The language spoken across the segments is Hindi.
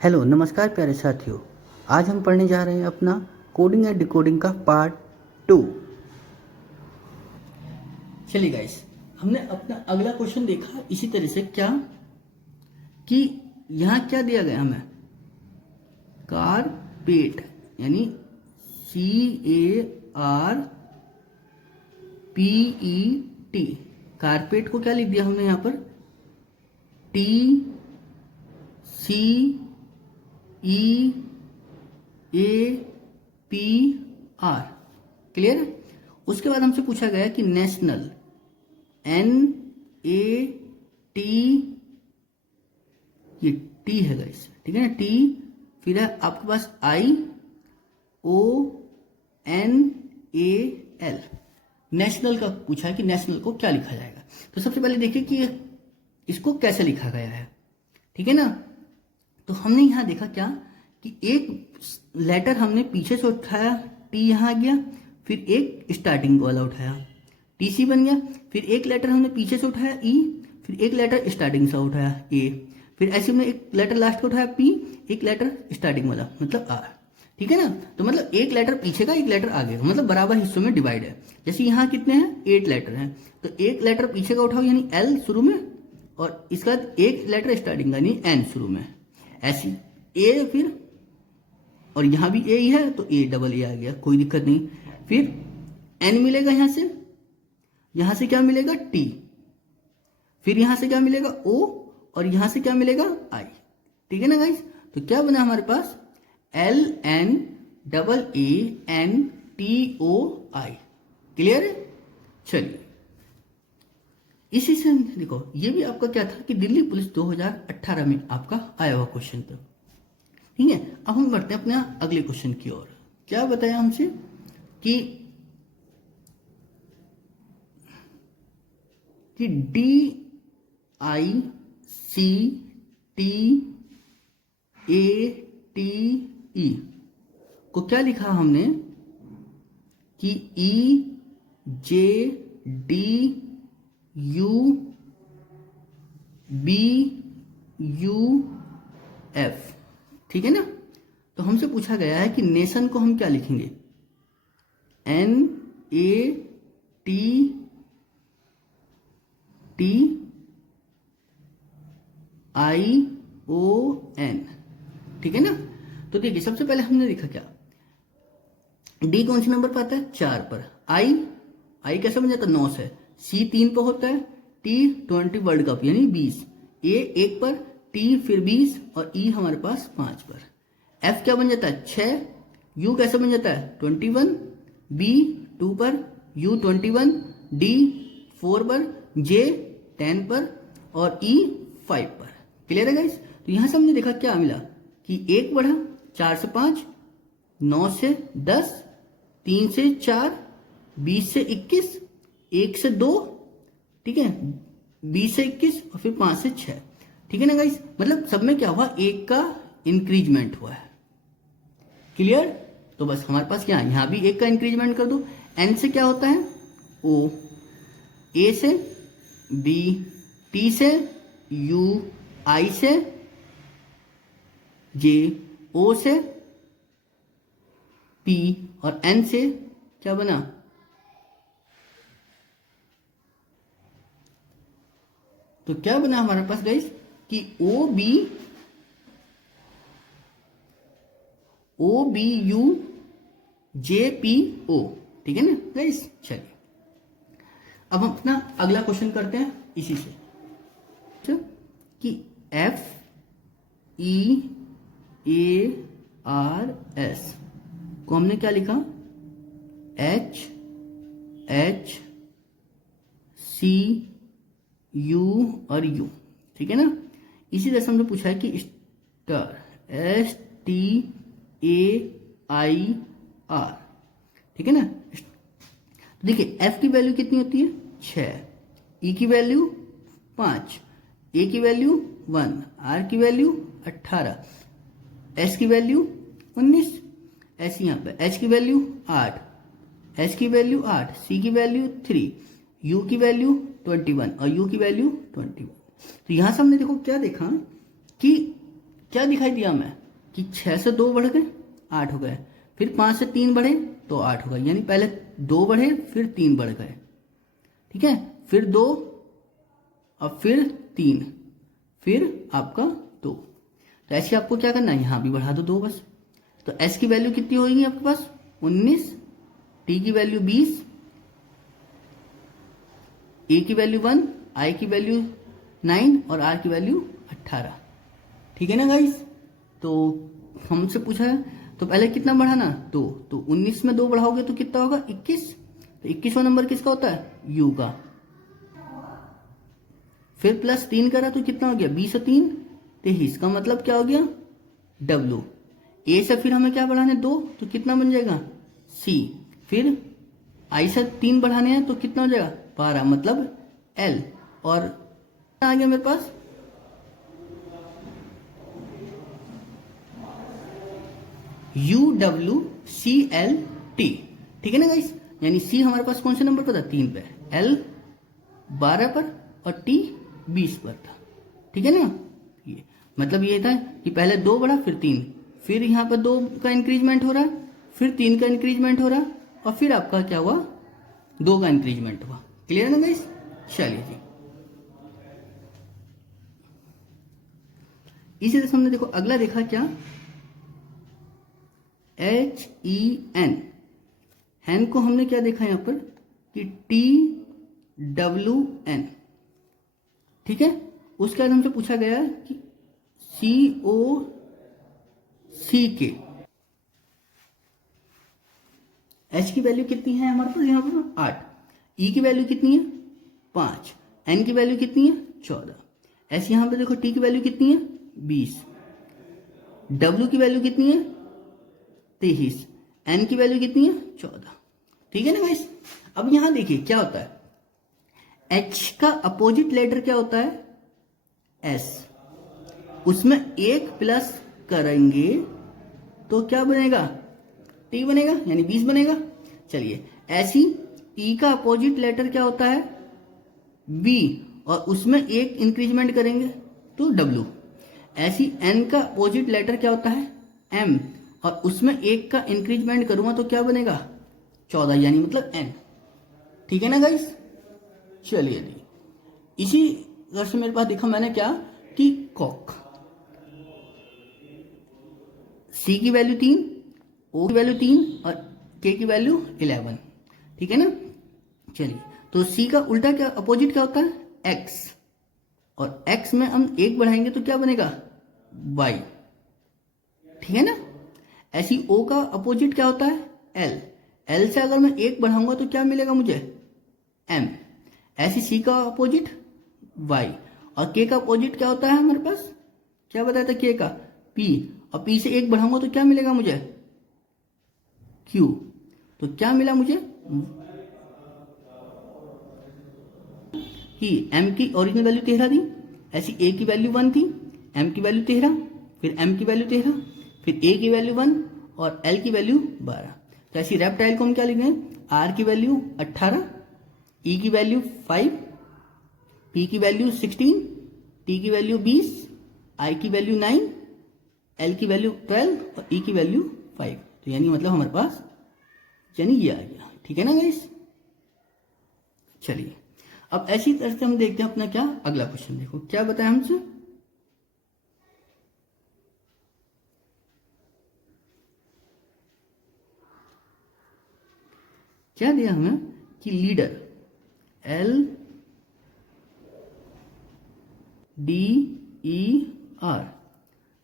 हेलो नमस्कार प्यारे साथियों। आज हम पढ़ने जा रहे हैं अपना कोडिंग एंड डिकोडिंग का पार्ट 2। चलिए गाइस, हमने अपना अगला क्वेश्चन देखा इसी तरह से क्या कि यहाँ क्या दिया गया हमें, कारपेट यानी CARPET। कारपेट को क्या लिख दिया हमने यहाँ पर TCEAPR। क्लियर है। उसके बाद हमसे पूछा गया कि नेशनल NAT, ये टी है गाइस, ठीक है ना, टी, फिर है आपके पास IONAL। नेशनल का पूछा है कि नेशनल को क्या लिखा जाएगा। तो सबसे पहले देखिए कि इसको कैसे लिखा गया है, ठीक है ना। तो हमने यहां देखा क्या कि एक लेटर हमने पीछे से उठाया, टी यहां आ गया, फिर एक स्टार्टिंग वाला उठाया, TC बन गया। फिर एक लेटर हमने पीछे से उठाया E, फिर एक लेटर स्टार्टिंग से उठाया A, फिर ऐसे में एक लेटर लास्ट को उठाया P, एक लेटर स्टार्टिंग वाला मतलब R, ठीक है ना। तो मतलब एक लेटर पीछे का एक लेटर आगे का, मतलब बराबर हिस्सों में डिवाइड है। जैसे यहाँ कितने हैं, 8 लेटर हैं, तो एक लेटर पीछे का उठाओ यानी L शुरू में, और इसका एक लेटर स्टार्टिंग का यानी N शुरू में, ऐसी A, फिर और यहाँ भी A ही है तो A डबल A आ गया, कोई दिक्कत नहीं। फिर N मिलेगा यहाँ से क्या मिलेगा T, फिर यहाँ से क्या मिलेगा O, और यहाँ से क्या मिलेगा I, ठीक है ना गाइस। तो क्या बना हमारे पास LNAANTOI। क्लियर है। चलिए इसी से देखो, ये भी आपका क्या था कि दिल्ली पुलिस 2018 में आपका आया हुआ क्वेश्चन था, ठीक है। अब हम बढ़ते हैं अपने अगले क्वेश्चन की ओर। क्या बताया हमसे कि DICTATE को क्या लिखा हमने कि EJDUBUF, ठीक है ना। तो हमसे पूछा गया है कि नेशन को हम क्या लिखेंगे, NATTION, ठीक है ना। तो देखिए सबसे पहले हमने देखा क्या, डी कौन से नंबर पर आता है, 4 पर। आई कैसे बन जाता है, 9 से। C 3 पर होता है, T20 वर्ल्ड कप यानी 20, A 1 पर, T फिर 20, और E हमारे पास 5 पर। F क्या बन जाता है, 6, U कैसे बन जाता है 21, B 2 पर, U 21, D 4 पर, J 10 पर, और E 5 पर। क्लियर है गाइस। तो यहां से हमने देखा क्या मिला कि 1 बढ़ा, 4 से 5, 9 से 10, 3 से 4, 20 से 21, 1 से 2, ठीक है, 20 से 21, और फिर 5 से 6, ठीक है ना गाइस। मतलब सब में क्या हुआ, 1 का इंक्रीजमेंट हुआ है। क्लियर। तो बस हमारे पास क्या है, यहां भी 1 का इंक्रीजमेंट कर दो। N से क्या होता है O, A से B, T से U, I से J, O से P, और N से क्या बना, तो क्या बना हमारे पास गाइस कि OBUJPO, ठीक है ना गाइस। चलिए अब हम अपना अगला क्वेश्चन करते हैं इसी से, ठीक, कि FEARS को हमने क्या लिखा, HHCU और U, ठीक है ना। इसी तरह से हमने पूछा है कि स्टार STAIR, ठीक है ना। देखिए F की वैल्यू कितनी होती है, 6, E की वैल्यू 5, A की वैल्यू 1, R की वैल्यू 18, S की वैल्यू 19, ऐसे यहाँ पे H की वैल्यू 8, H की वैल्यू 8, C की वैल्यू 3, U की वैल्यू 21, और U की वैल्यू 21। तो यहां से हमने देखो क्या देखा कि क्या दिखाई दिया हमें कि 6 से 2 बढ़ गए 8 हो गए, फिर 5 से 3 बढ़े तो 8 हो गए, यानी पहले 2 बढ़े फिर 3 बढ़ गए, ठीक है, फिर 2 और फिर 3, फिर आपका 2। तो ऐसे आपको क्या करना है, यहां भी बढ़ा दो 2 बस। तो s की वैल्यू कितनी होगी आपके पास 19, t की वैल्यू 20, a की वैल्यू 1, i की वैल्यू 9 और r की वैल्यू 18। ठीक है ना गाइस। तो हमसे पूछा है तो पहले कितना बढ़ाना 2, तो 19 में 2 बढ़ाओगे तो कितना होगा 21। तो 21वां नंबर किसका होता है u का। फिर प्लस 3 करा तो कितना हो गया 20 और 3 23, का मतलब क्या हो गया w। a से फिर हमें क्या बढ़ाने 2 तो कितना बन जाएगा c, फिर i से 3 बढ़ाने हैं तो कितना हो जाएगा 12, मतलब l, और आ गया मेरे पास UWCLT। ठीक है ना गाइस, यानी C हमारे पास कौन से नंबर पर था 3 पे, L 12 पर और T 20 पर था। ठीक है ना, ये मतलब ये था कि पहले 2 बढ़ा फिर 3, फिर यहाँ पर 2 का इंक्रीजमेंट हो रहा है, फिर 3 का इंक्रीजमेंट हो रहा है, और फिर आपका क्या हुआ 2 का इंक्रीजमेंट हुआ। क्लियर ना गाइस, चलिए जी। इसी तरह से हमने देखो अगला देखा क्या HEN, हैन को हमने क्या देखा यहां पर कि TWN। ठीक है, उसके बाद हमसे पूछा गया कि COCK, H की वैल्यू कितनी है हमारे पास यहाँ पर 8, E की वैल्यू कितनी है 5, N की वैल्यू कितनी है 14, S यहाँ पे देखो T की वैल्यू कितनी है 20, W की वैल्यू कितनी है 23, N की वैल्यू कितनी है 14। ठीक है ना गाइस। अब यहां देखिए क्या होता है, H का अपोजिट लेटर क्या होता है S, उसमें 1 प्लस करेंगे तो क्या बनेगा T बनेगा, यानी 20 बनेगा। चलिए ऐसी E का अपोजिट लेटर क्या होता है B, और उसमें 1 इंक्रीजमेंट करेंगे तो W। ऐसी N का अपोजिट लेटर क्या होता है M, और उसमें 1 का इंक्रीजमेंट करूंगा तो क्या बनेगा 14, यानी मतलब N। ठीक है ना गाइस, चलिए जी। इसी तरह से मेरे पास देखा मैंने क्या कि कॉक, C की वैल्यू 3, O की वैल्यू 3 और K की वैल्यू 11। ठीक है ना, चलिए तो C का उल्टा क्या अपोजिट क्या होता है X, और X में हम 1 बढ़ाएंगे तो क्या बनेगा Y। ठीक है ना, ऐसी O का अपोजिट क्या होता है L, L से अगर मैं 1 बढ़ाऊंगा तो क्या मिलेगा मुझे M। ऐसी C का अपोजिट Y, और K का अपोजिट क्या होता है हमारे पास, क्या बताया था K का P, और P से 1 बढ़ाऊंगा तो क्या मिलेगा मुझे Q। तो क्या मिला मुझे कि M की ओरिजिनल वैल्यू 13 थी, ऐसी A की वैल्यू 1 थी, M की वैल्यू 13, फिर M की वैल्यू 13, फिर A की वैल्यू 1 और L की वैल्यू 12। तो ऐसी रेप्टाइल को हम क्या लिख रहे हैं R की वैल्यू 18, E की वैल्यू 5, P की वैल्यू 16, T की वैल्यू 20, I की वैल्यू 9, L की वैल्यू 12 और E की वैल्यू 5। तो यानी मतलब हमारे पास यानी ये आ गया। ठीक है ना गाइस, चलिए अब ऐसी तरह से हम देखते हैं अपना क्या अगला क्वेश्चन। देखो क्या बताया हमसे, क्या दिया हमें कि लीडर LDER,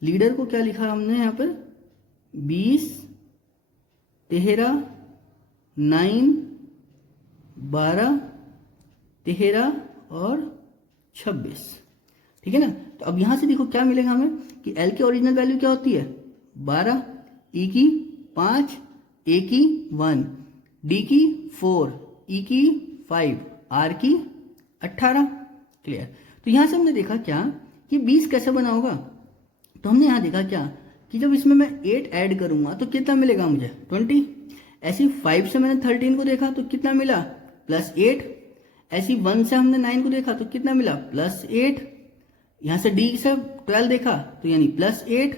लीडर को क्या लिखा हमने यहाँ पर 20, 13, 9, 12, 13 और 26। ठीक है ना, तो अब यहां से देखो क्या मिलेगा हमें कि L की ओरिजिनल वैल्यू क्या होती है 12, E की 5, A की 1, D की 4, E की 5, R की 18। क्लियर। तो यहां से हमने देखा क्या कि 20 कैसे बना होगा, तो हमने यहां देखा क्या कि जब इसमें मैं 8 ऐड करूंगा तो कितना मिलेगा मुझे 20। ऐसी 5 से मैंने 13 को देखा तो कितना मिला +8, ऐसी 1 से हमने 9 को देखा तो कितना मिला +8, यहां से डी से 12 देखा तो यानी +8,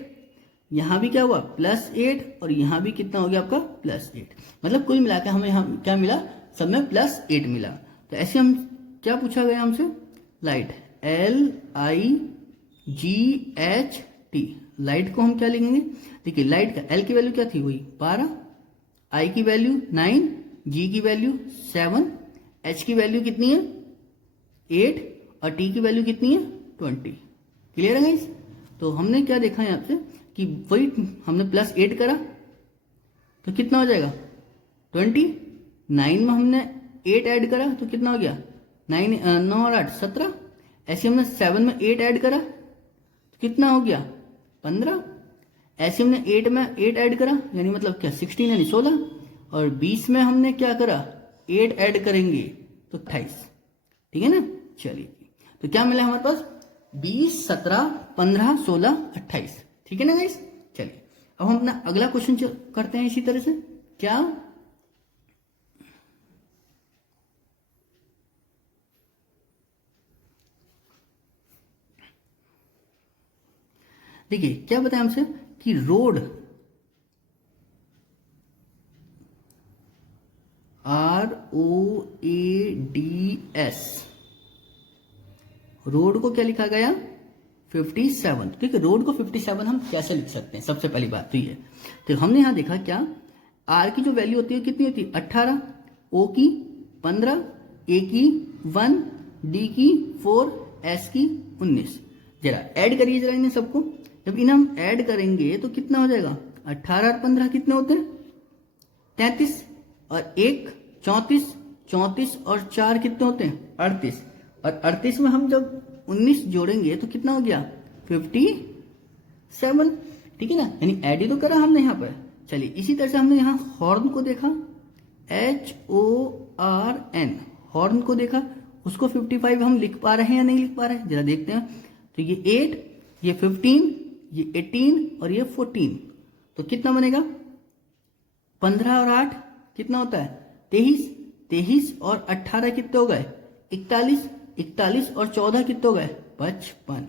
यहां भी क्या हुआ +8, और यहां भी कितना हो गया आपका +8। मतलब कुल मिला के हमें यहाँ क्या मिला, सब में +8 मिला। तो ऐसे हम क्या पूछा गया हमसे, लाइट LIGHT, लाइट को हम क्या लिखेंगे, देखिए लाइट का L की वैल्यू क्या थी, वही 12, I की वैल्यू 9, G की वैल्यू 7, H की वैल्यू कितनी है 8, और T की वैल्यू कितनी है 20। क्लियर है गाइस? तो हमने क्या देखा यहाँ पे कि वही हमने +8 करा तो कितना हो जाएगा 20, 9 में हमने 8 ऐड करा तो कितना हो गया 9 और 8 17, ऐसे हमने 7 में 8 ऐड करा तो कितना हो गया 15, ऐसे हमने 8 में 8 ऐड करा यानी मतलब क्या 16 यानी 16, और 20 में हमने क्या करा 8 ऐड करेंगे तो 28। ठीक है ना? चलिए, तो क्या मिला हमारे पास 20, 17, 15, 16, 28। ठीक है ना गाइस? चलिए अब हम अपना अगला क्वेश्चन करते हैं इसी तरह से। क्या देखिए क्या बताया हमसे कि रोड ROADS, रोड को क्या लिखा गया 57। ठीक है, रोड को 57 हम कैसे लिख सकते हैं, सबसे पहली बात तो ये। तो हमने यहां देखा क्या आर की जो वैल्यू होती है कितनी होती है 18, ओ की 15, ए की 1, डी की 4, एस की 19। जरा ऐड करिए जरा इन्हें सबको, जब इन्हें हम ऐड करेंगे तो कितना हो जाएगा 18 और 15 कितने होते हैं 33, और 1 34, 34 और 4 कितने होते हैं 38, और 38 में हम जब 19 जोड़ेंगे तो कितना हो गया 57। ठीक है ना, यानी ऐड ही तो करा हमने यहाँ पर। चलिए इसी तरह से हमने यहाँ हॉर्न को देखा HORN, हॉर्न को देखा, उसको 55 हम लिख पा रहे हैं या नहीं लिख पा रहे हैं, जरा देखते हैं। तो ये 8, ये 15, ये 18 और ये 14, तो कितना बनेगा 15 और 8 कितना होता है 23, 23 और 18 कितने हो गए 41, 41 और 14 कितने हो गए 55।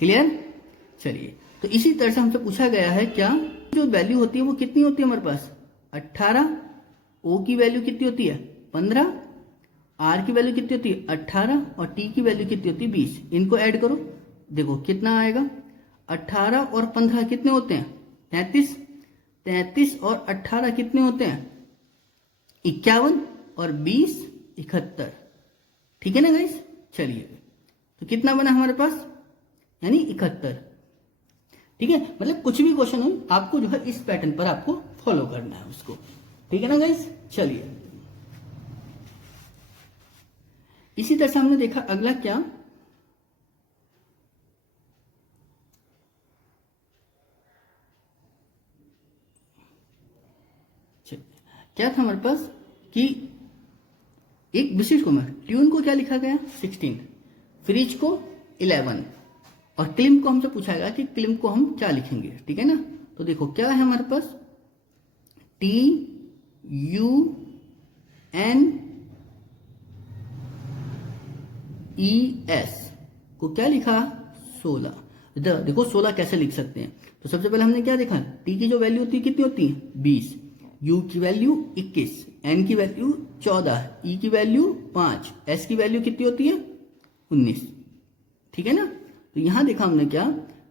क्लियर? चलिए तो इसी तरह से हमसे पूछा गया है क्या जो वैल्यू होती है वो कितनी होती है हमारे पास 18, ओ की वैल्यू कितनी होती है 15, आर की वैल्यू कितनी होती है 18, और टी की वैल्यू कितनी होती है 20। इनको ऐड करो, देखो कितना आएगा 18 और 15 कितने होते हैं 33, 33 और 18 कितने होते हैं 51, और 20 71। ठीक है ना गाइस? चलिए तो कितना बना हमारे पास यानी 71। ठीक है, मतलब कुछ भी क्वेश्चन हो आपको जो है इस पैटर्न पर आपको फॉलो करना है उसको। ठीक है ना गाइस? चलिए इसी तरह से हमने देखा अगला क्या क्या था हमारे पास कि एक विशिष्ट को में ट्यून को क्या लिखा गया 16, फ्रिज को 11, और क्लिम को हमसे पूछा गया कि क्लिम को हम क्या लिखेंगे। ठीक है ना, तो देखो क्या है हमारे पास TUNES को क्या लिखा 16। देखो 16 कैसे लिख सकते हैं, तो सबसे पहले हमने क्या देखा टी की जो वैल्यू होती है कितनी होती है 20, यू की वैल्यू 21, एन की वैल्यू 14, ई की वैल्यू 5, एस की वैल्यू कितनी होती है 19। ठीक है ना, तो यहां देखा हमने क्या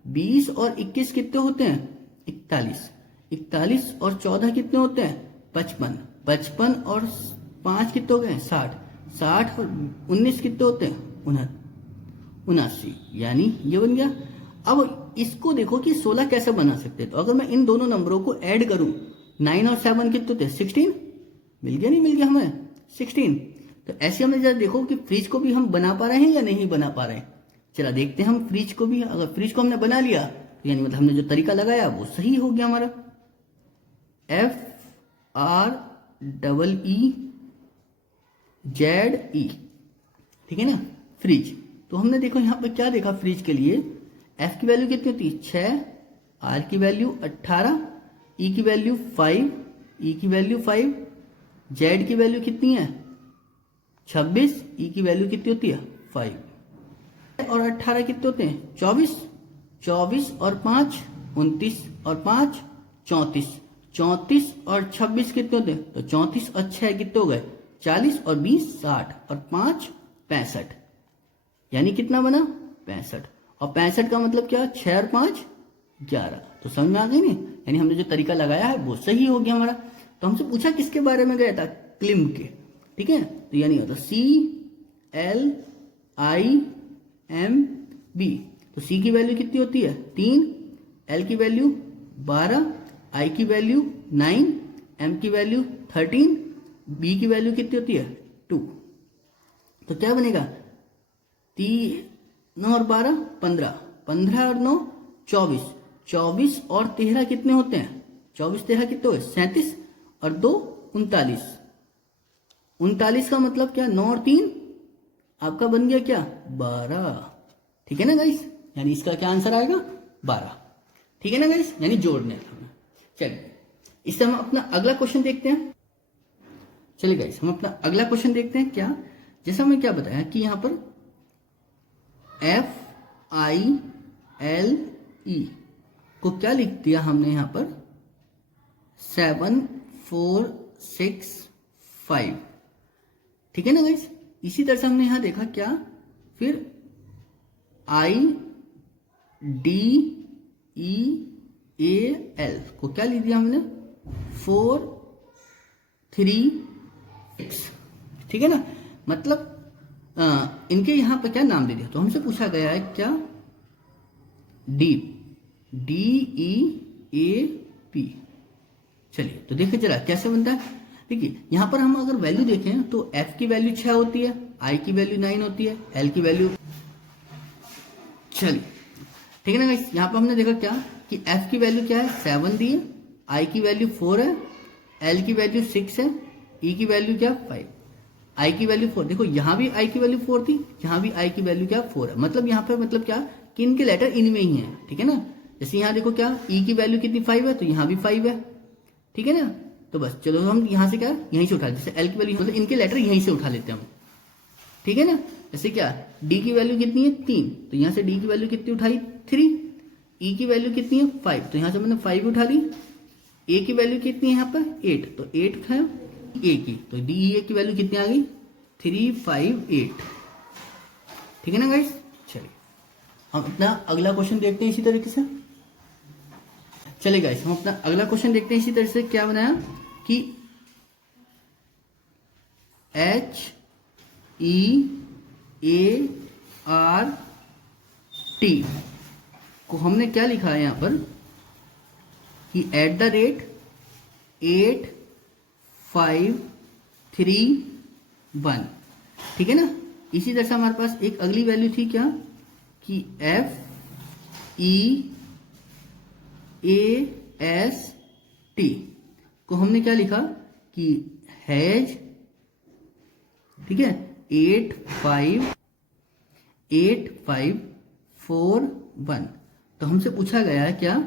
20 और 21 कितने होते हैं 41, 41 और 14 कितने होते हैं 55, 55 और 5 कितने हो गए 60, 60 और 19 कितने होते हैं 79, यानी ये बन गया। अब इसको देखो कि 16 कैसे बना सकते हैं, तो अगर मैं इन दोनों नंबरों को ऐड करूं 9 और 7 कितने होते हैं 16, मिल गया नहीं मिल गया हमें 16। तो ऐसे हमने जरा देखो कि फ्रिज को भी हम बना पा रहे हैं या नहीं बना पा रहे हैं। चला देखते हैं हम फ्रिज को भी, अगर फ्रिज को हमने बना लिया तो यानी मतलब हमने जो तरीका लगाया वो सही हो गया हमारा। FREEZE, ठीक है ना फ्रिज। तो हमने देखो यहाँ पे क्या देखा फ्रिज के लिए एफ की वैल्यू कितनी होती है 6, आर की वैल्यू 18, ई की वैल्यू 5, ई की वैल्यू 5, जेड की वैल्यू कितनी है 26, ई की वैल्यू कितनी होती है 5। और 18 कितने होते हैं? 24। 24 और 5 29 और 5 34। 34 और 26 कितने होते हैं? तो 34 और 6 कितने हो गए? 40 और 20 60 और 5 65। यानी कितना बना? 65। और 65 का मतलब क्या? 6 और 5 11। तो समझ में आ गई नहीं? यानी हमने जो तरीका लगाया है वो सही हो गया हमारा। तो हमसे पूछा किसके बारे में गया था? क्लिम के। ठीक है, तो यानी होता CLIMB। तो C की वैल्यू कितनी होती है? 3, L की वैल्यू 12, I की वैल्यू 9, M की वैल्यू 13, B की वैल्यू कितनी होती है? 2। तो क्या बनेगा? 3 और 12 15, 15 और 9 24, 24 और 13 कितने होते हैं? 24 13 कितने हुए? 37 और 2 39। 39 का मतलब क्या? 9 और 3 आपका बन गया क्या? 12। ठीक है ना गाइस? यानी इसका क्या आंसर आएगा? 12। ठीक है ना गाइस? यानी जोड़ने का। चलिए इससे हम अपना अगला क्वेश्चन देखते हैं। चलिए गाइस हम अपना अगला क्वेश्चन देखते हैं। क्या, जैसा हमने क्या बताया कि यहां पर FILE को क्या लिख दिया हमने यहां पर? 7 4 6 5। ठीक है ना गाइस? इसी तरह से हमने यहां देखा क्या, फिर IDEAL को क्या लिख दिया हमने? 4 3 6। ठीक है ना? मतलब इनके यहां पर क्या नाम दे दिया? तो हमसे पूछा गया है क्या? DEAP। चलिए तो देखिए जरा कैसे बनता है। देखिए यहां पर हम अगर वैल्यू देखें तो F की वैल्यू 6 होती है, I की वैल्यू 9 होती है, L की वैल्यू, चलिए ठीक है ना गाइस? यहां पर हमने देखा क्या कि F की वैल्यू क्या है? 7 दी है, I की वैल्यू 4 है, L की वैल्यू 6 है, E की वैल्यू क्या? 5, I की वैल्यू 4। देखो यहां भी I की वैल्यू 4 थी, यहां भी I की वैल्यू क्या? 4 है। मतलब यहां पर मतलब क्या कि इनके लेटर इनमें ही है। ठीक है ना? जैसे यहां देखो क्या, E की वैल्यू कितनी? 5 है, तो यहां भी 5 है। ठीक है ना? तो बस चलो हम यहां से क्या, यहीं से उठा, जैसे L की वैल्यू मतलब इनके लेटर यहीं से उठा लेते हैं हम। ठीक है ना? जैसे क्या, D की वैल्यू कितनी है? 3, तो यहां से D की वैल्यू कितनी उठाई? 3। E की वैल्यू कितनी है? 5, तो यहां से मैंने 5 उठा ली। A की वैल्यू कितनी है यहाँ पर? 8, तो 8 है A की, तो DEA की वैल्यू कितनी आ गई? 3 5 8। ठीक है ना गाइस? चलिए हम अपना अगला क्वेश्चन देखते हैं इसी तरीके से। चलिए गाइस हम अपना अगला क्वेश्चन देखते हैं इसी तरह से। क्या बनाया कि HEART को हमने क्या लिखा है यहाँ पर कि @8531। ठीक है ना? इसी तरह से हमारे पास एक अगली वैल्यू थी क्या कि FEAST को हमने क्या लिखा कि हैज, ठीक है, 8541। तो हमसे पूछा गया है क्या?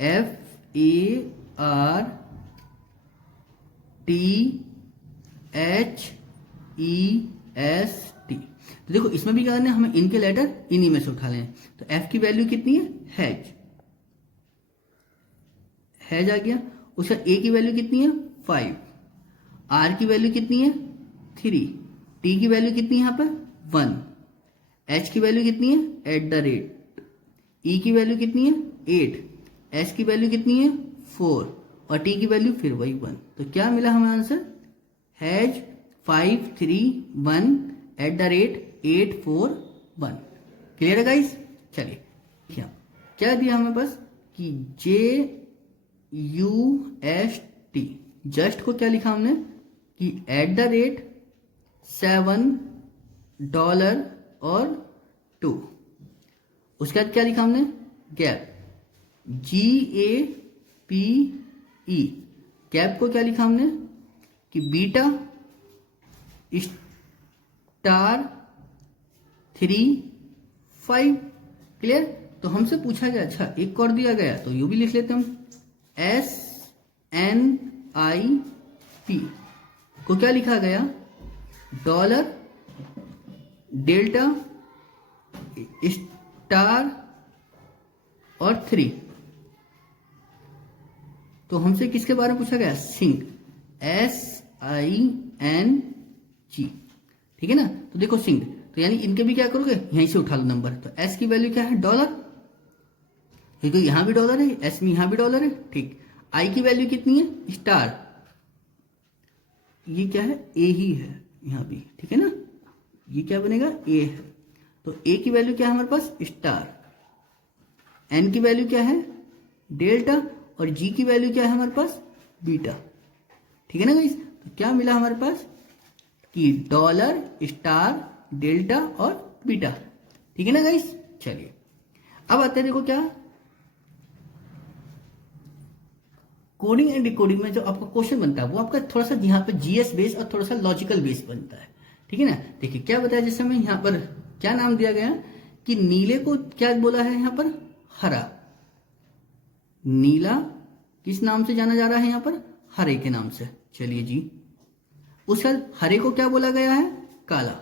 FARTHEST। तो देखो इसमें भी क्या करना है, हमें इनके लेटर इन्हीं में से उठा लें। तो F की वैल्यू कितनी है? हैज आ गया। उसका A की वैल्यू कितनी है? 5, R की वैल्यू कितनी है? 3, T की वैल्यू कितनी है यहाँ पर? 1, H की वैल्यू कितनी है? @, E की वैल्यू कितनी है? 8, S की वैल्यू कितनी है? 4 और T की वैल्यू फिर वही 1। तो क्या मिला हमें आंसर? हैज 531@841। क्लियर है गाइस? चलिए क्या दिया हमें पास कि JUST, जस्ट को क्या लिखा हमने कि $7 और 2। उसके बाद क्या लिखा हमने? Gap, GAPE। गैप को क्या लिखा हमने कि बीटा स्टार 3 5। क्लियर? तो हमसे पूछा गया, अच्छा एक और दिया गया तो यू भी लिख लेते हम, SNIP को क्या लिखा गया? $, डेल्टा स्टार और 3। तो हमसे किसके बारे में पूछा गया? सिंग, SING, ठीक है ना। तो देखो सिंग, तो यानी इनके भी क्या करोगे, यहीं से उठा लो नंबर। तो एस की वैल्यू क्या है? $, क्योंकि यहां भी डॉलर है, एस में यहां भी डॉलर है, ठीक। आई की वैल्यू कितनी है? स्टार, ये क्या है? ए ही है यहां भी, ठीक है ना। ये क्या बनेगा? ए है। तो ए की वैल्यू क्या है हमारे पास? स्टार। एन की वैल्यू क्या है? डेल्टा। और जी की वैल्यू क्या है हमारे पास? बीटा, ठीक है ना गाइस। तो क्या मिला हमारे पास कि डॉलर, स्टार, डेल्टा और बीटा, ठीक है ना गाइस। चलिए अब आते हैं, देखो क्या कोडिंग एंड डिकोडिंग में जो आपका क्वेश्चन बनता है वो आपका थोड़ा सा यहाँ पे जीएस बेस और थोड़ा सा लॉजिकल बेस बनता है, ठीक है ना। देखिए क्या बताया, जैसे हमें यहाँ पर क्या नाम दिया गया कि नीले को क्या बोला है यहाँ पर? हरा। नीला किस नाम से जाना जा रहा है यहाँ पर? हरे के नाम से। चलिए जी, उसके बाद हरे को क्या बोला गया है? काला।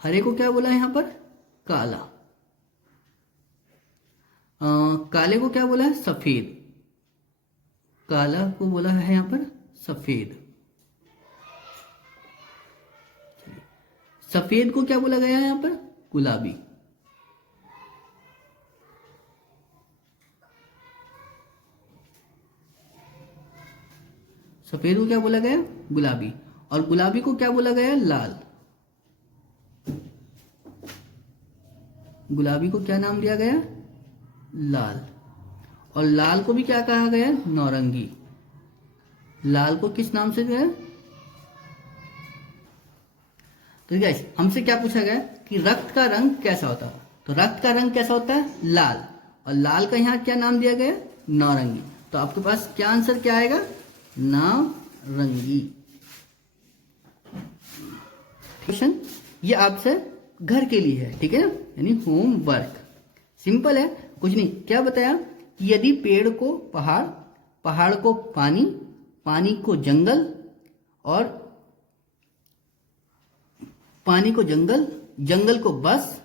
हरे को क्या बोला है यहाँ पर? काला। काले को क्या बोला है? सफेद। काला को बोला है यहाँ पर सफेद। सफेद को क्या बोला गया है यहाँ पर? गुलाबी। सफेद को क्या बोला गया? गुलाबी। और गुलाबी को क्या बोला गया? लाल। गुलाबी को क्या नाम दिया गया? लाल। और लाल को भी क्या कहा गया? नौरंगी। लाल को किस नाम से गया? तो गाइस हमसे क्या पूछा गया कि रक्त का रंग कैसा होता है? तो रक्त का रंग कैसा होता है? लाल। और लाल का यहाँ क्या नाम दिया गया? नौरंगी। तो आपके पास क्या आंसर क्या आएगा? नारंगी। क्वेश्चन ये आपसे घर के लिए है, ठीक है ना, यानी होमवर्क। सिंपल है, कुछ नहीं। क्या बताया कि यदि पेड़ को पहाड़, पहाड़ को पानी, पानी को जंगल, और पानी को जंगल, जंगल को बस,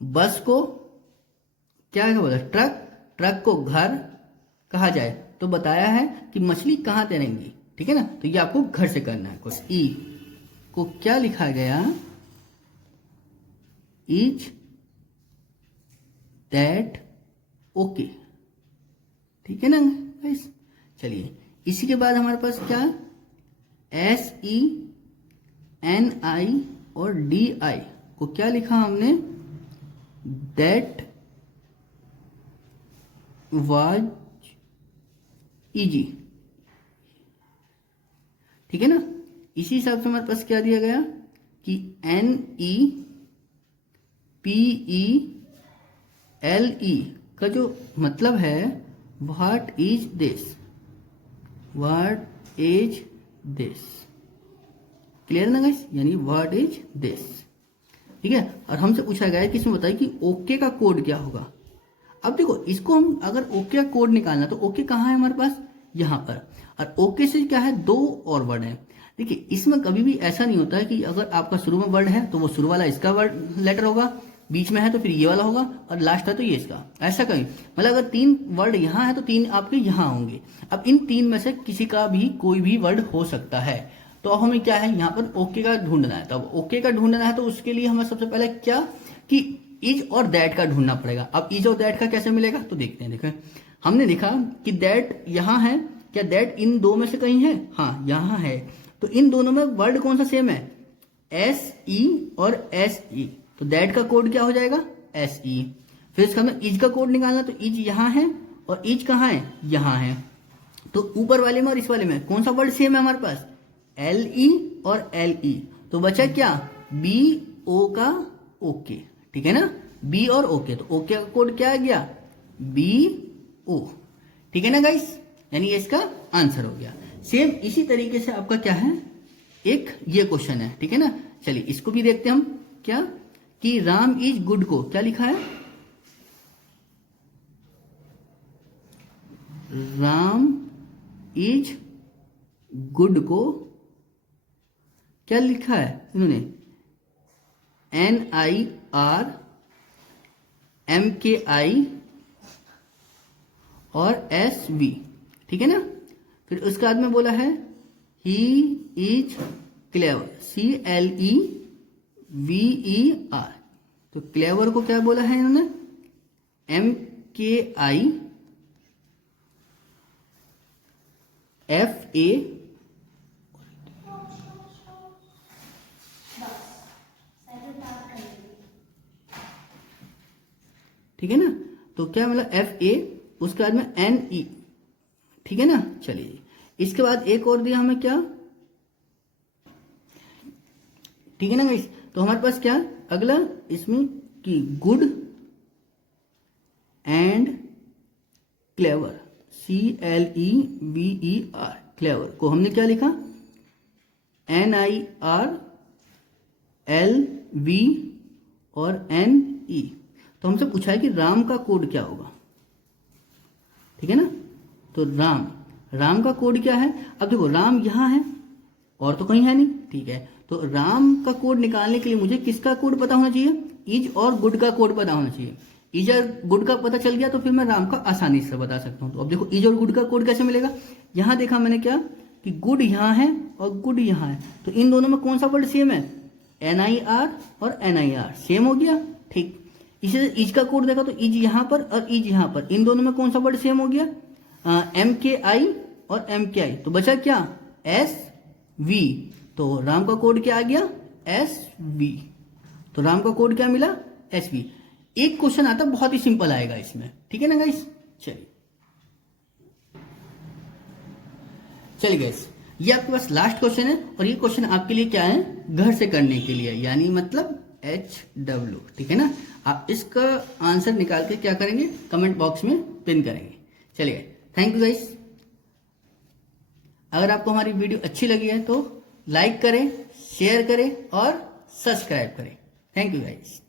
बस को क्या बोला? ट्रक, ट्रक को घर कहा जाए तो बताया है कि मछली कहाँ तैरेंगी, ठीक है ना। तो ये आपको घर से करना है। कुछ ई को क्या लिखा गया? इज दैट ओके, ठीक है ना गाइस। चलिए इसी के बाद हमारे पास क्या? SENI और DI को क्या लिखा हमने? दैट वाज इजी, ठीक है ना। इसी हिसाब से हमारे पास क्या दिया गया कि NEPELE का जो मतलब है what is this, what is this, clear ना गाइस, यानी व्हाट इज दिस, ठीक है। और हमसे पूछा गया है कि इसमें बताइए कि ओके का कोड क्या होगा। अब देखो इसको हम अगर ओके का कोड निकालना, तो ओके कहाँ है हमारे पास? यहाँ पर। और ओके से क्या है? 2 और वर्ड है। देखिए इसमें कभी भी ऐसा नहीं होता है कि अगर आपका शुरू में वर्ड है तो वो शुरू वाला इसका वर्ड लेटर होगा, बीच में है तो फिर ये वाला होगा, और लास्ट है तो ये इसका। ऐसा कहीं मतलब अगर 3 वर्ड यहाँ है तो 3 आपके यहाँ होंगे। अब इन 3 में से किसी का भी कोई भी वर्ड हो सकता है। तो अब हमें क्या है यहाँ पर ओके का ढूंढना है। तो अब ओके का ढूंढना है तो उसके लिए हमें सबसे पहले क्या कि इज और दैट का ढूंढना पड़ेगा। अब इज और दैट का कैसे मिलेगा? तो देखते हैं। देखें हमने देखा कि दैट यहाँ है, क्या दैट इन 2 में से कहीं है? हाँ यहाँ है। तो इन दोनों में वर्ड कौन सा सेम है? SE और SE। तो दैट का कोड क्या हो जाएगा? SE। फिर इसका हमें इज का कोड निकालना, तो इज यहाँ है और इज कहाँ है? यहाँ है। तो ऊपर वाले में और इस वाले में कौन सा वर्ड सेम है हमारे पास? LE और LE। तो बचा क्या? BO का ओके, ठीक है ना। बी और ओके, तो ओके का कोड क्या आ गया? BO, ठीक है ना गाइस, यानी इसका आंसर हो गया। सेम इसी तरीके से आपका क्या है, एक ये क्वेश्चन है, ठीक है ना। चलिए इसको भी देखते हैं हम। क्या कि राम इज गुड को क्या लिखा है? राम इज गुड को क्या लिखा है इन्होंने? NIRMKI और SV, ठीक है ना। फिर उसके बाद में बोला है ही इज क्लेवर, CLEVER। तो क्लेवर को क्या बोला है इन्होंने, MKIFA, ठीक है ना। तो क्या मिला, FA, उसके बाद में NE, ठीक है ना। चलिए इसके बाद एक और दिया हमें क्या, ठीक है ना गाइस। तो हमारे पास क्या अगला इसमें कि good and clever, CLEVER, clever को हमने क्या लिखा, NIRLV और NE। तो हमसे पूछा है कि राम का कोड क्या होगा, ठीक है ना। तो राम का कोड क्या है। अब देखो राम यहां है और तो कहीं है नहीं, ठीक है। तो राम का कोड निकालने के लिए मुझे किसका कोड पता होना चाहिए, इज और गुड का कोड पता होना चाहिए। इज और गुड का पता चल गया तो फिर मैं राम का आसानी से बता सकता हूं। तो अब देखो इज और गुड का कोड कैसे मिलेगा, यहां देखा मैंने क्या कि गुड यहां है और गुड यहां है, तो इन दोनों में कौन सा वर्ड सेम है, NIR और NIR सेम हो गया, ठीक। इसी इज का कोड देखा तो इज यहां पर और इज यहां पर, इन दोनों में कौन सा वर्ड सेम हो गया, MKI और MKI। तो बचा क्या, SV। तो राम का कोड क्या आ गया, SV। तो राम का कोड क्या मिला, SV। एक क्वेश्चन आता बहुत ही सिंपल आएगा इसमें, ठीक है ना गाइस। चलिए गाइस, ये आपके पास लास्ट क्वेश्चन है और ये क्वेश्चन आपके लिए क्या है, घर से करने के लिए, यानी मतलब HW, ठीक है ना। आप इसका आंसर निकाल के क्या करेंगे, कमेंट बॉक्स में पिन करेंगे। चलिए थैंक यू गाइस। अगर आपको हमारी वीडियो अच्छी लगी है तो लाइक करें, शेयर करें और सब्सक्राइब करें। Thank you guys.